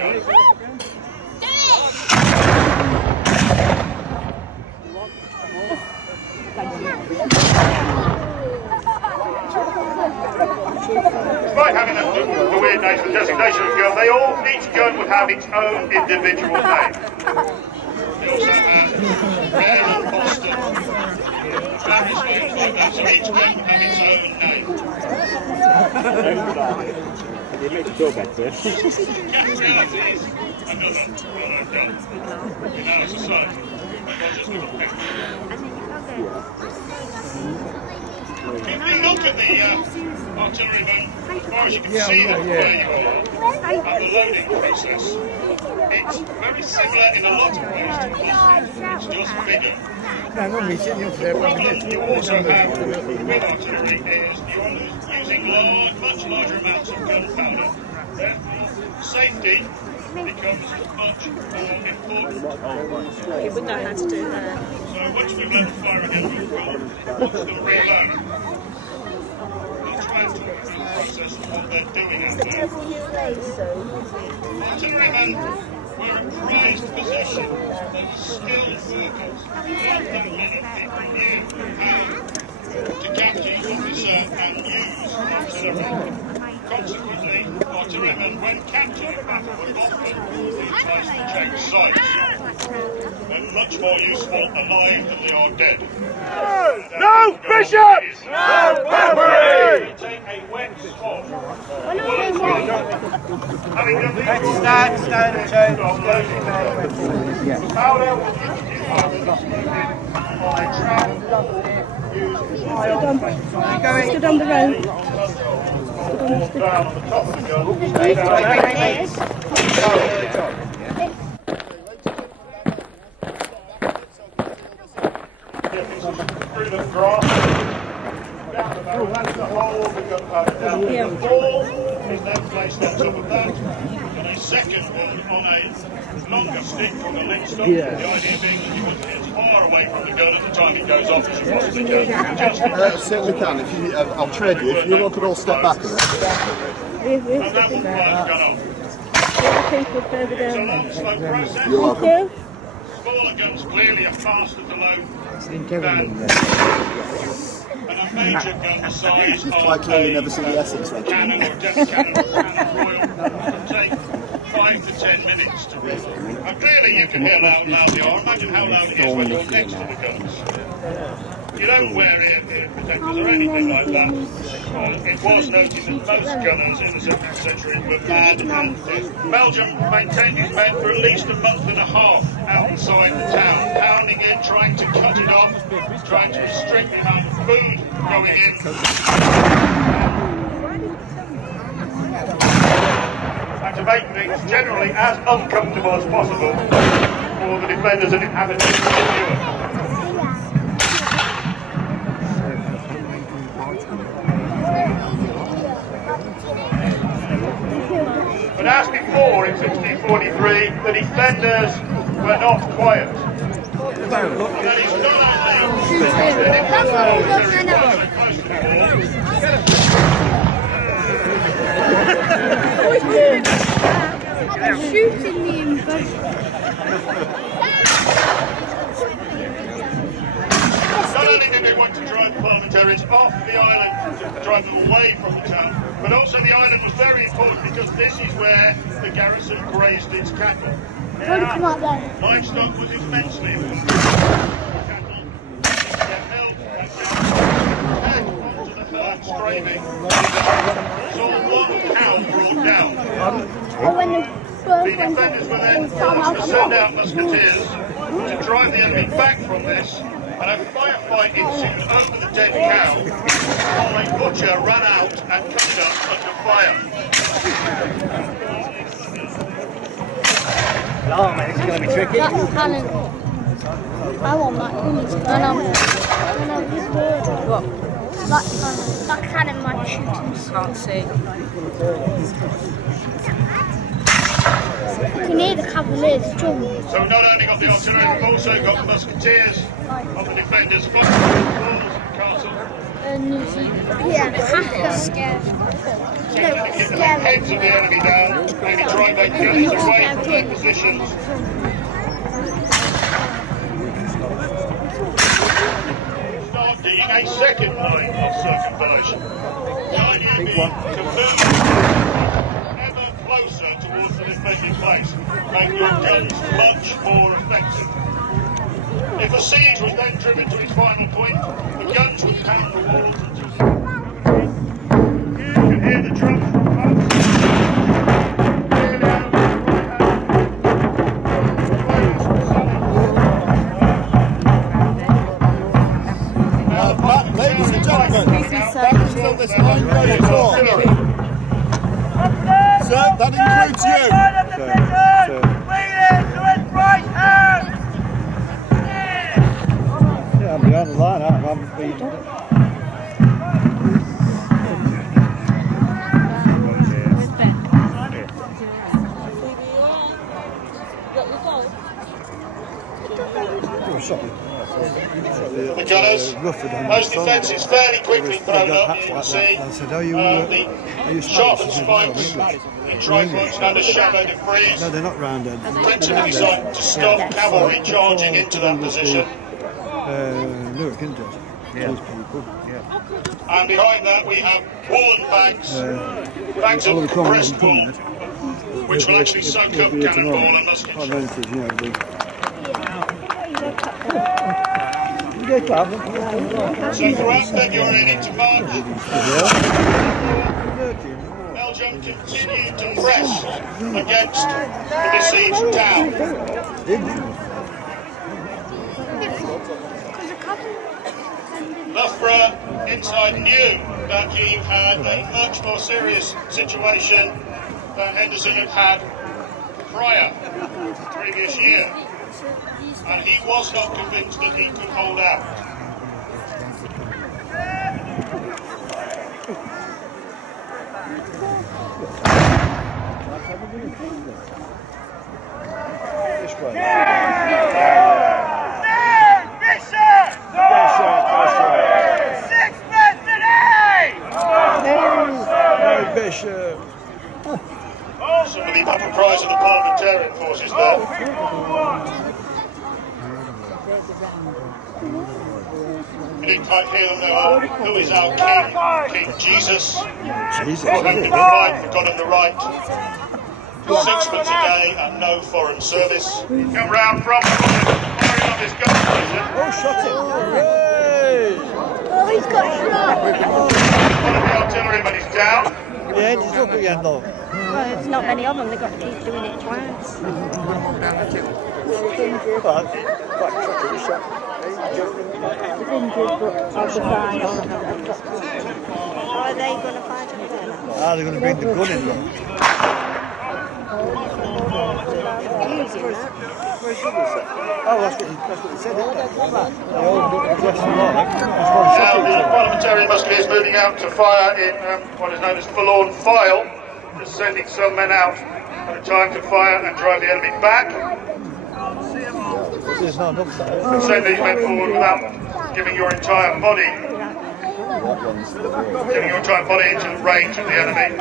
gun. Despite having the weird name and designation of gun, each gun would have its own individual name. They also have rare and Boston. Famous names like that, so each gun would have its own name. It makes you feel better. The reality is another well-known gun in our society. Rogers little picture. If you look at the artilleryman, as far as you can see them where you are, and the loading process, it's very similar in a lot of ways to Boston. It's just bigger. The problem you also have with artillery is you are using much larger amounts of gunpowder. Therefore, safety becomes much more important. You would know how to do that. So once we've let the fire again, we've got what's the reload. We'll try and talk through the process of what they're doing out there. Artillerymen were a prized possession of skilled workers. Not that many people knew how to captain, officer and use artillery. Consequently, artillerymen, when captured in battle, were often utilized to change sides. They're much more useful alive than they are dead. No bishops! No memory! Take a wet swab. Stand and change. Stood on the road. Down on the top of the gun. Through the grass, down the barrel, that's the hole, the gunpowder down the ball is then placed on top of that, and a second one on a longer stick on the link stock. The idea being that you want to get as far away from the gun at the time it goes off as you possibly can. Certainly can. If you, I'll trade you. If you all could all step back a bit. And that will fire the gun off. It's a long, slow process. You're welcome. Smaller guns clearly are faster to load than and a major gun size of Quite clearly never seen the Essex a cannon or depth cannon or cannon royal can take 5 to 10 minutes to run. And clearly you can hear how loud they are. Imagine how loud it is when you're next to the guns. You don't wear ear protectors or anything like that. It was noted that most gunners in the 17th century were mad and deaf. Belgium maintained its men for at least a month and a half outside the town, pounding it, trying to cut it off, trying to restrict the amount of food going in. And to make things generally as uncomfortable as possible for the defenders and inhabitants of Newark. But as before in 1643, the defenders were not quiet. And that is not only that it was military so close to the war. Shooting me in the Not only did they want to drive the parliamentarians off the island, to drive them away from the town, but also the island was very important because this is where the garrison grazed its cattle. Livestock was immensely important. Cattle, their milk, their fed onto the herd straving. Saw one cow brought down. The defenders were then forced to send out musketeers to drive the enemy back from this. And a firefight ensued over the dead cow while a butcher ran out and cut it up under fire. Oh man, this is going to be tricky. That cannon. I want that cannon. What? That cannon might shoot him. Can't see. You can hear the cavaliers drum. So not only got the artillery, but also got the musketeers of the defenders fighting the walls, castle. New Zealand. Yeah, scared. Keep the heads of the enemy down, maybe try and make the enemies away from their positions. Start digging a second line of circumvallation. The idea being to move ever closer towards the defending place, make your guns much more effective. If a siege was then driven to its final point, the guns would pound the walls until you can hear the drums from close. Ladies and gentlemen, that is from this line going across. Sir, that includes you. Yeah, I'm behind the line, I'm being... The gunners, those defences fairly quickly thrown up, you can see the sharpened spikes, the triploids and the shadow defreeze, No, they're not rounded. principally designed to stop cavalry charging into that position. Newark, isn't it? Yeah. And behind that we have woolen bags of pressed wool, which will actually soak up cannonball and musket shot. So throughout February and into March, Belgium continued to press against the besieged town. Loughborough inside knew that he had a much more serious situation than Henderson had had prior the previous year. And he was not convinced that he could hold out. Bishop! Some of the battle cries of the Parliamentarian forces there. You didn't quite hear them though. Who is our King? King Jesus. Jesus, Who can provide for God and the right. £6 a day and no foreign service. Come round from firing up his gun. Oh, shot it! Hey! Oh, he's got shot. One of the artillery, but he's down. Yeah, he's up again though. Well, there's not many of them, they've got to keep doing it twice. How are they going to fight him then? Ah, they're going to bring the gun in though. Oh, that's what he said, isn't it? They all dressed alike. That's what he Now said. the Parliamentary musketeers moving out to fire in what is known as forlorn file, just sending some men out at a time to fire and drive the enemy back. There's not enough there. And send these men forward without giving your entire body into the range of the enemy.